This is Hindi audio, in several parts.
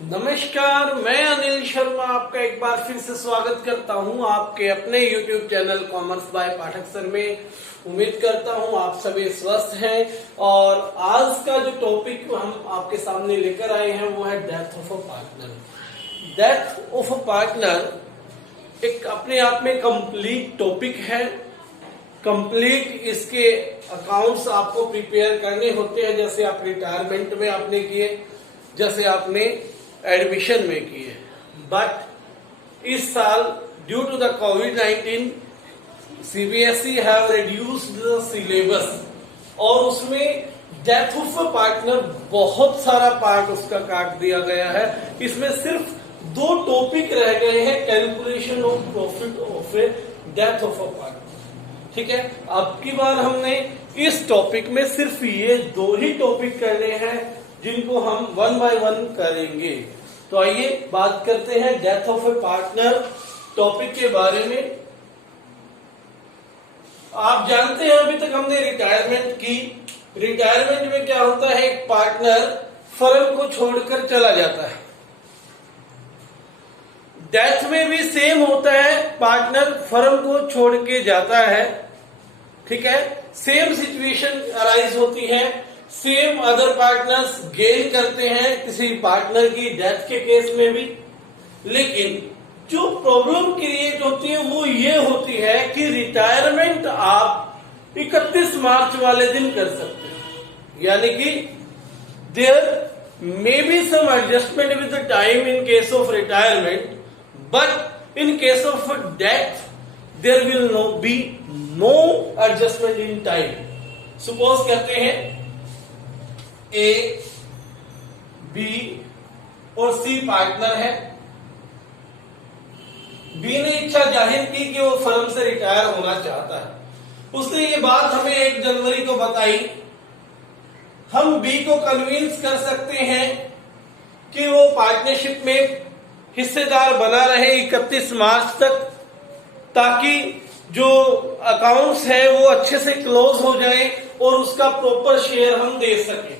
नमस्कार, मैं अनिल शर्मा आपका एक बार फिर से स्वागत करता हूं आपके अपने YouTube channel commerce by Pathak sir में। उम्मीद करता हूं आप सभी स्वस्थ हैं। और आज का जो टॉपिक हम आपके सामने लेकर आए हैं वो है death of a partner. Death of a partner एक अपने आप में कंप्लीट टॉपिक है। कंप्लीट इसके अकाउंट्स आपको प्रिपेयर करने होते हैं, जैसे आप रिटायरमेंट में आपने किए, जैसे आपने एडमिशन में किए। बट इस साल ड्यू टू द कोविड-19 CBSE have reduced the syllabus और उसमें डेथ ऑफ अ पार्टनर बहुत सारा पार्ट उसका काट दिया गया है। इसमें सिर्फ 2 टॉपिक रह गए हैं, calculation of profit of A death of a partner. ठीक है, अब की बार हमने इस टॉपिक में सिर्फ ये 2 ही टॉपिक करने हैं जिनको हम 1 बाय 1 करेंगे। तो आइए बात करते हैं death of A partner topic के बारे में। आप जानते हैं अभी तक हमने रिटायरमेंट की। रिटायरमेंट में क्या होता है, एक पार्टनर फर्म को छोड़कर चला जाता है। डेथ में भी सेम होता है, पार्टनर फर्म को छोड़ के जाता है। ठीक है, सेम सिचुएशन अराइज होती है, सेम अदर पार्टनर्स गेन करते हैं किसी पार्टनर की डेथ के केस में भी। लेकिन जो प्रॉब्लम क्रिएट होती है वो ये होती है कि रिटायरमेंट आप 31 मार्च वाले दिन कर सकते हैं, यानी कि there may be some adjustment with the time in case of retirement, but in case of death there will no adjustment in time. Suppose करते हैं ए, बी और सी पार्टनर है। बी ने इच्छा जाहिर की कि वो फर्म से रिटायर होना चाहता है। उसने ये बात हमें 1 जनवरी को बताई। हम बी को कन्विंस कर सकते हैं कि वो पार्टनरशिप में हिस्सेदार बना रहे 31 मार्च तक, ताकि जो अकाउंट्स है वो अच्छे से क्लोज हो जाए और उसका प्रॉपर शेयर हम दे सकें।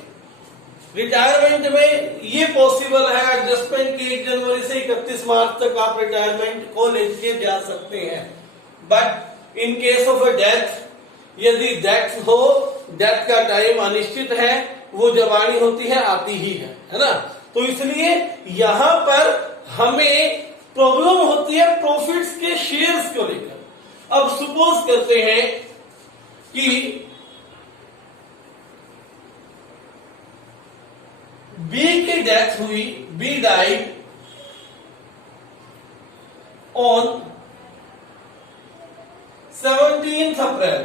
रिटायरमेंट में ये पॉसिबल है एडजस्टमेंट की 1 जनवरी से 31 मार्च तक आप रिटायरमेंट को लेके जा सकते हैं। But in case of a death, यदि डेथ हो, डेथ का टाइम अनिश्चित है, वो जबानी होती है, आती ही है ना। तो इसलिए यहां पर हमें प्रॉब्लम होती है प्रॉफिट्स के शेयर्स को लेकर। अब सपोज करते हैं कि बी की डेथ हुई, बी डाइड ऑन 17 अप्रैल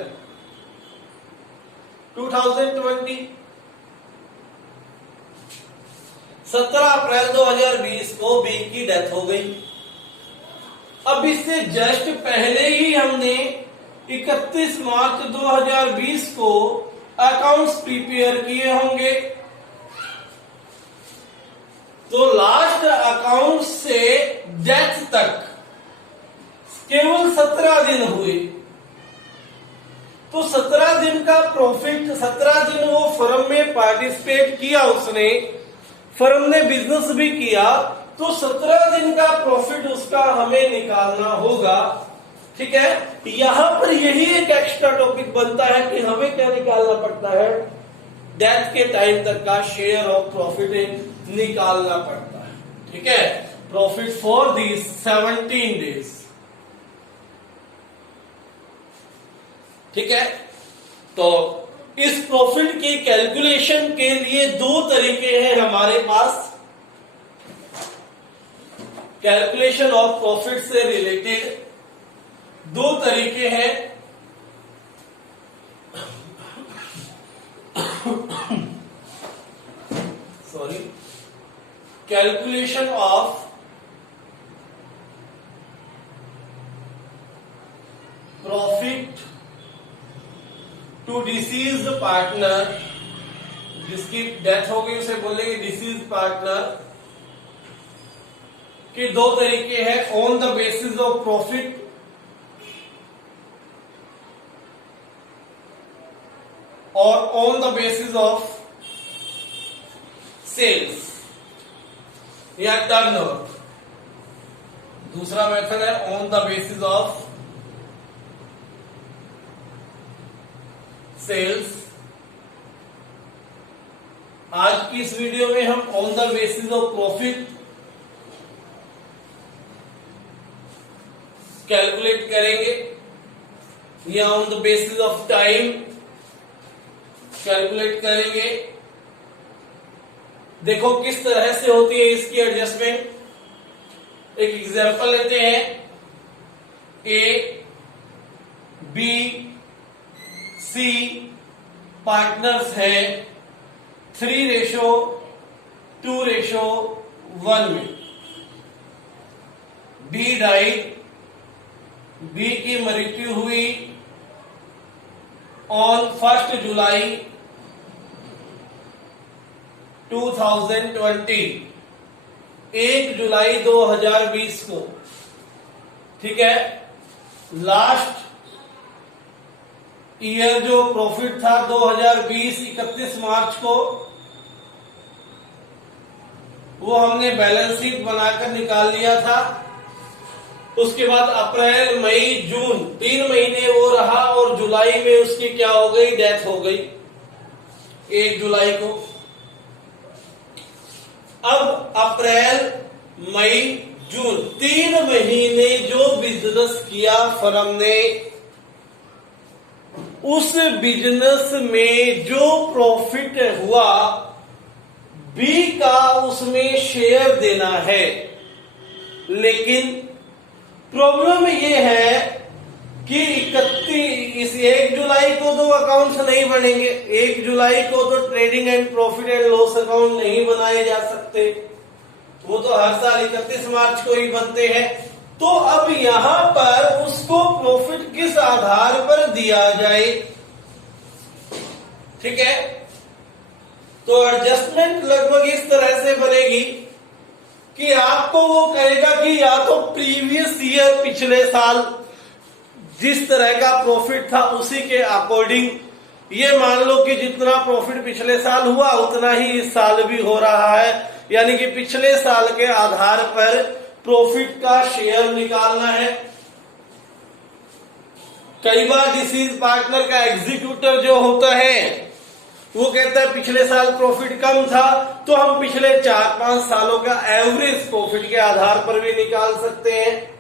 2020। 17 अप्रैल 2020 को बी की डेथ हो गई। अब इससे जस्ट पहले ही हमने 31 मार्च 2020 को अकाउंट्स प्रिपेयर किए होंगे। तो लास्ट अकाउंट से डेथ तक केवल 17 दिन हुए। तो 17 दिन का प्रॉफिट, 17 दिन वो फर्म में पार्टिसिपेट किया, उसने फर्म ने बिजनेस भी किया, तो 17 दिन का प्रॉफिट उसका हमें निकालना होगा। ठीक है, यहां पर यही एक एक्स्ट्रा टॉपिक बनता है कि हमें क्या निकालना पड़ता है, डेथ के टाइम तक का शेयर ऑफ प्रॉफिट निकालना पड़ता है। ठीक है, प्रॉफिट फॉर दीज 17 डेज। ठीक है, तो इस प्रॉफिट की कैलकुलेशन के लिए 2 तरीके हैं हमारे पास। कैलकुलेशन ऑफ प्रॉफिट से रिलेटेड 2 तरीके हैं। Sorry, calculation of profit to deceased partner, जिसकी डेथ हो गई उसे बोलेंगे डिसीज्ड पार्टनर, के 2 तरीके हैं, on the basis of profit और on the basis of sales. या टर्नओवर। दूसरा मेथड है on the basis of sales. आज की इस वीडियो में हम on the basis of profit calculate करेंगे या on the basis of time calculate करेंगे। देखो किस तरह से होती है इसकी एडजस्टमेंट। एक एग्जांपल लेते हैं। ए, बी, सी पार्टनर्स हैं 3:2:1 में। डी डाइड, बी की मृत्यु हुई ऑन 1 जुलाई 2020, 1 जुलाई 2020 को। ठीक है। लास्ट ईयर जो प्रॉफिट था 2020 31 मार्च को, वो हमने बैलेंस शीट बनाकर निकाल लिया था। उसके बाद अप्रैल, मई, जून 3 महीने वो रहा और जुलाई में उसकी क्या हो गई, डेथ हो गई 1 जुलाई को। अब अप्रैल, मई, जून 3 महीने जो बिजनेस किया फर्म ने, उस बिजनेस में जो प्रॉफिट हुआ बी का उसमें शेयर देना है। लेकिन प्रॉब्लम ये है कि 1 जुलाई को तो अकाउंट्स नहीं बनेंगे। 1 जुलाई को तो trading and profit and loss account नहीं बनाए जा सकते, वो तो हर साल 31 मार्च को ही बनते हैं। तो अब यहां पर उसको प्रॉफिट किस आधार पर दिया जाए। ठीक है। तो एडजस्टमेंट लगभग इस तरह से बनेगी कि आपको वो कहेगा कि या तो प्रीवियस ईयर, पिछले साल जिस तरह का प्रॉफिट था उसी के अकॉर्डिंग, ये मान लो कि जितना प्रॉफिट पिछले साल हुआ उतना ही इस साल भी हो रहा है, यानी कि पिछले साल के आधार पर प्रॉफिट का शेयर निकालना है। कई बार डिसीज पार्टनर का एग्जीक्यूटर जो होता है वो कहता है पिछले साल प्रॉफिट कम था, तो हम पिछले 4-5 सालों का एवरेज प्रॉफिट के आधार पर भी निकाल सकते हैं।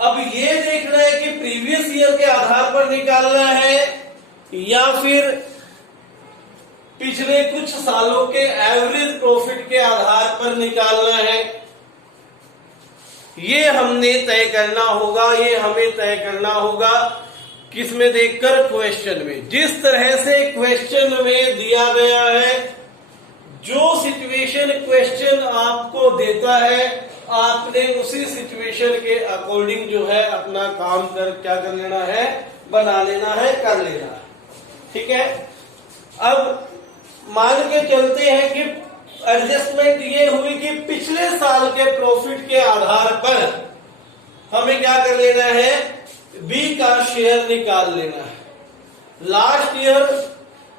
अब ये देखना है कि प्रीवियस ईयर के आधार पर निकालना है या फिर पिछले कुछ सालों के एवरेज प्रॉफिट के आधार पर निकालना है। ये हमने तय करना होगा, ये हमें तय करना होगा किसमें देखकर, क्वेश्चन में। जिस तरह से क्वेश्चन में दिया गया है, जो सिचुएशन क्वेश्चन आपको देता है, आपने उसी सिचुएशन के अकॉर्डिंग जो है अपना काम क्या कर लेना है, बना लेना है, कर लेना है। ठीक है। अब मान के चलते हैं कि एडजस्टमेंट ये हुई कि पिछले साल के प्रॉफिट के आधार पर हमें क्या कर लेना है, बी का शेयर निकाल लेना है। लास्ट ईयर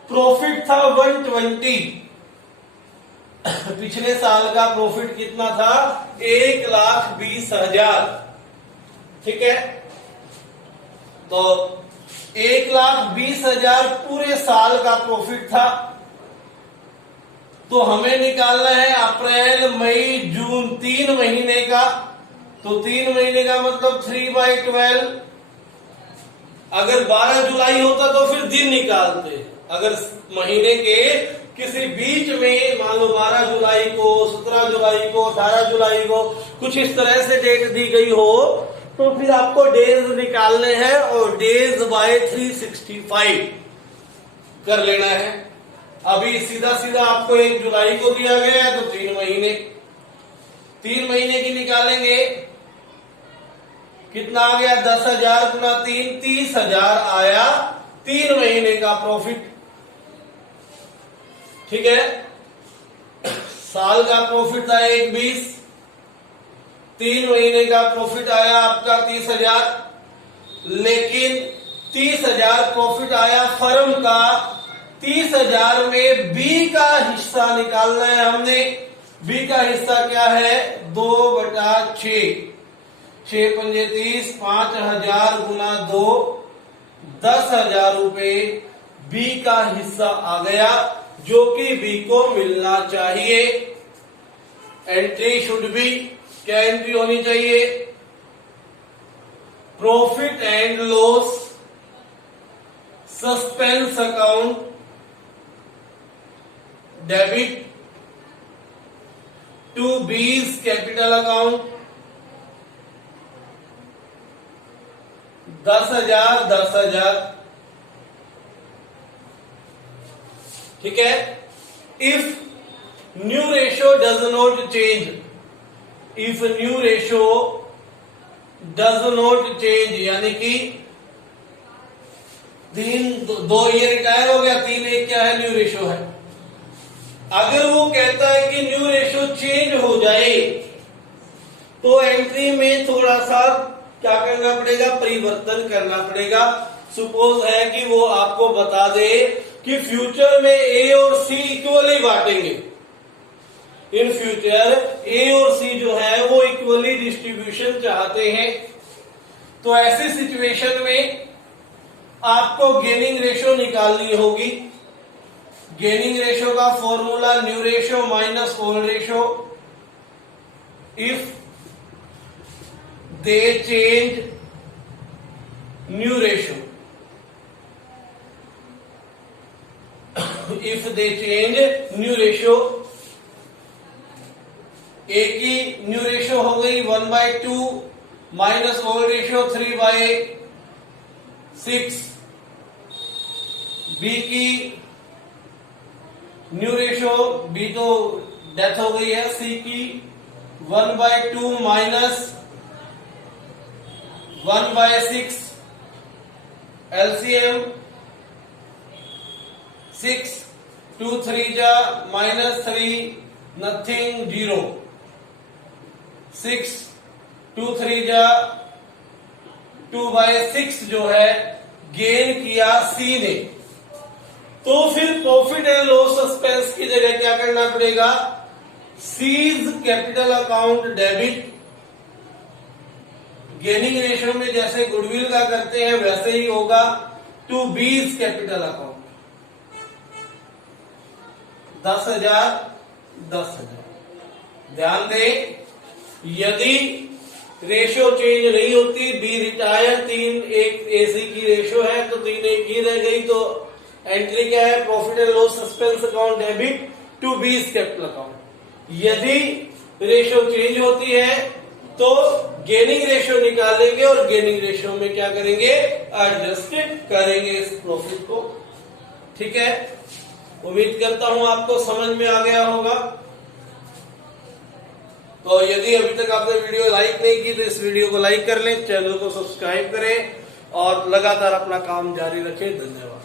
प्रॉफिट था 120, पिछले साल का प्रॉफिट कितना था, 1,20,000। ठीक है। तो 1,20,000 पूरे साल का प्रॉफिट था। तो हमें निकालना है अप्रैल, मई, जून 3 महीने का। तो 3 महीने का मतलब 3/12। अगर 12 जुलाई होता तो फिर दिन निकालते। अगर महीने के किसी बीच में मान लो 12 जुलाई को, 17 जुलाई को, 18 जुलाई को कुछ इस तरह से डेट दी गई हो, तो फिर आपको डेज निकालने हैं और डेज बाय 365 कर लेना है। अभी सीधा सीधा आपको 1 जुलाई को दिया गया है तो 3 महीने की निकालेंगे। कितना आ गया, 10,000 गुना 3, 30,000 आया 3 महीने का प्रॉफिट। ठीक है। साल का प्रॉफिट था 1,20, 3 महीने का प्रॉफिट आया आपका 30,000। लेकिन 30,000 प्रॉफिट आया फर्म का, 30,000 में बी का हिस्सा निकालना है हमने, बी का हिस्सा क्या है 2/6, 6 पंजे 30, 5,000 गुना 2, 10,000 रुपए बी का हिस्सा आ गया, जो कि बी को मिलना चाहिए। एंट्री शुड बी, क्या एंट्री होनी चाहिए, profit and loss suspense account debit to B's capital account 10,000 10,000। ठीक है। If new ratio does not change, if new ratio does not change, यानी कि 2 ये रिटायर हो गया, 3 क्या है न्यू रेशो है। अगर वो कहता है कि न्यू रेशो चेंज हो जाए तो एंट्री में थोड़ा सा क्या करना पड़ेगा, परिवर्तन करना पड़ेगा। सपोज है कि वो आपको बता दे कि फ्यूचर में ए और सी इक्वली बांटेंगे, इन फ्यूचर ए और सी जो है वो इक्वली डिस्ट्रीब्यूशन चाहते हैं, तो ऐसी सिचुएशन में आपको गेनिंग रेशो निकालनी होगी। गेनिंग रेशो का formula new ratio minus old ratio. If they change new ratio, if they change new ratio, A की न्यू रेशो हो गई 1/2 माइनस ओल्ड रेशो 3/6, बी की न्यू रेशो, बी तो डेथ हो गई है, सी की 1/2 माइनस 1/6, एलसीएम 6, 2 3 जा -3 नथिंग 0, 6 2 3 जा 2/6 जो है गेन किया सी ने। तो फिर प्रॉफिट एंड लॉस सस्पेंस की जगह क्या करना पड़ेगा, seize capital account debit, gaining ratio में जैसे गुडविल का करते हैं वैसे ही होगा, टू बीज कैपिटल अकाउंट 10,000 10,000। ध्यान दें, यदि रेशियो चेंज नहीं होती, बी रिटायर 3 1 एसी की रेशियो है तो 3 1 ही रह गई, तो एंट्री क्या है, profit and loss suspense account debit to B's capital account. यदि रेशियो चेंज होती है तो गेनिंग रेशियो निकालेंगे और गेनिंग रेशियो में क्या करेंगे, एडजस्ट करेंगे इस प्रॉफिट को। ठीक है, उम्मीद करता हूं आपको समझ में आ गया होगा। तो यदि अभी तक आपने वीडियो लाइक नहीं की तो इस वीडियो को लाइक कर लें, चैनल को सब्सक्राइब करें और लगातार अपना काम जारी रखें। धन्यवाद।